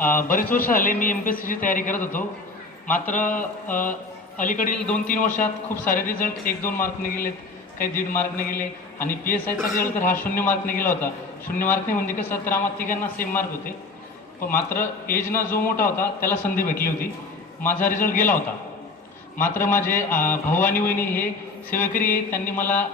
बरेच वर्ष झाले मी MPSCची तयारी करत होतो. मात्र अलीकडील 2-3 वर्षात खूप सारे रिझल्ट 1-2 मार्कने गेलेत, काही 1.5 मार्कने गेले आणि PSIचा रिझल्ट तर हा 0 मार्कने गेला होता. 0 मार्कने म्हणजे कसं तर आम्हाला तिघांना सेम मार्क होते. पण मात्र एजनं जो मोठा होता त्याला संधी भेटली होती. माझा रिझल्ट गेला होता. मात्र माझे भाऊ आणि वहिनी हे सेवेकरी आहेत. त्यांनी मला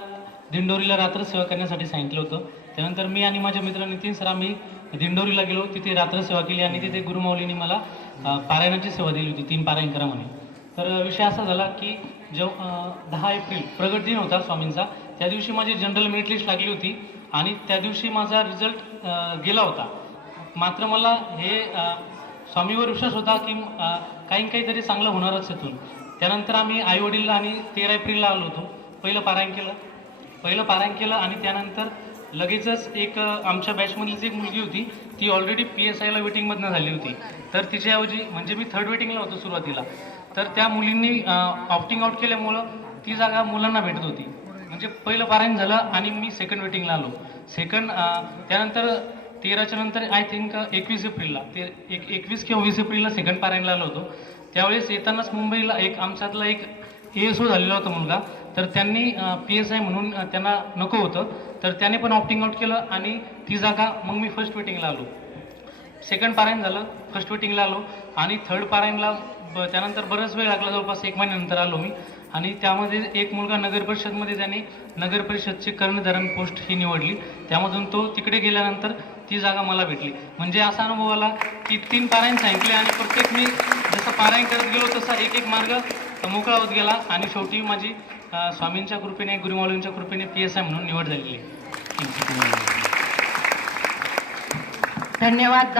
दिंडोरीला रात्र सेवा करण्यासाठी सांगितलं होतं. त्यानंतर मी आणि माझ्या मित्र नितीन सर आम्ही दिंडोरीला गेलो. तिथे रात्र सेवा केली आणि तिथे गुरुमाऊलींनी मला पारायणाची सेवा दिली होती. 3 पारायण करा म्हणे. तर विषय असा झाला की 10 एप्रिल प्रगट दिन होता स्वामींचा. त्या दिवशी माझी जनरल मेरिट लिस्ट लागली होती आणि त्या दिवशी माझा रिझल्ट गेला होता. मात्र मला हे स्वामीवर विश्वास होता की काहीतरी चांगलं होणारच इथून. त्यानंतर आम्ही आईवडील आणि 13 एप्रिलला आलो होतो. पहिलं पारायण केलं आणि त्यानंतर लगेचच एक आमच्या बॅचमधलीच एक मुलगी होती. ती ऑलरेडी PSIला वेटिंगमधनं झाली होती. तर तिच्याऐवजी म्हणजे मी 3rd वेटिंगला होतो सुरुवातीला. तर त्या मुलींनी ऑप्टिंग आउट केल्यामुळं ती जागा मुलांना भेटत होती. म्हणजे पहिलं पारायण झालं आणि मी 2nd वेटिंगला आलो. त्यानंतर 13च्या नंतर आय थिंक 21 एप्रिलला 21 किंवा 20 एप्रिलला 2nd पारायणला आलो होतो. त्यावेळेस येतानाच मुंबईला आमच्यातला एक ASO झालेला होता मुलगा. तर त्यांनी PSI म्हणून त्यांना नको होतं. तर त्याने पण ऑप्टिंग आउट केलं आणि ती जागा मग मी 1st वेटिंगला आलो. 2nd पारायण झालं, 1st वेटिंगला आलो आणि 3rd पारायणला त्यानंतर बराच वेळ लागला, जवळपास 1 महिन्यानंतर आलो मी. आणि त्यामध्ये एक मुलगा नगर परिषदमध्ये त्याने नगर परिषदची कर्णधारण पोस्ट ही निवडली. त्यामधून तो तिकडे गेल्यानंतर ती जागा मला भेटली. म्हणजे असा अनुभव आला की 3 पारायण सांगितले आणि प्रत्येक मी जसं पारायण करत गेलो तसा एक मार्ग मोकळा होत गेला आणि शेवटी माझी स्वामींच्या कृपेने गुरुमाऊलींच्या कृपेने PSI म्हणून निवड झालेली आहे. धन्यवाद.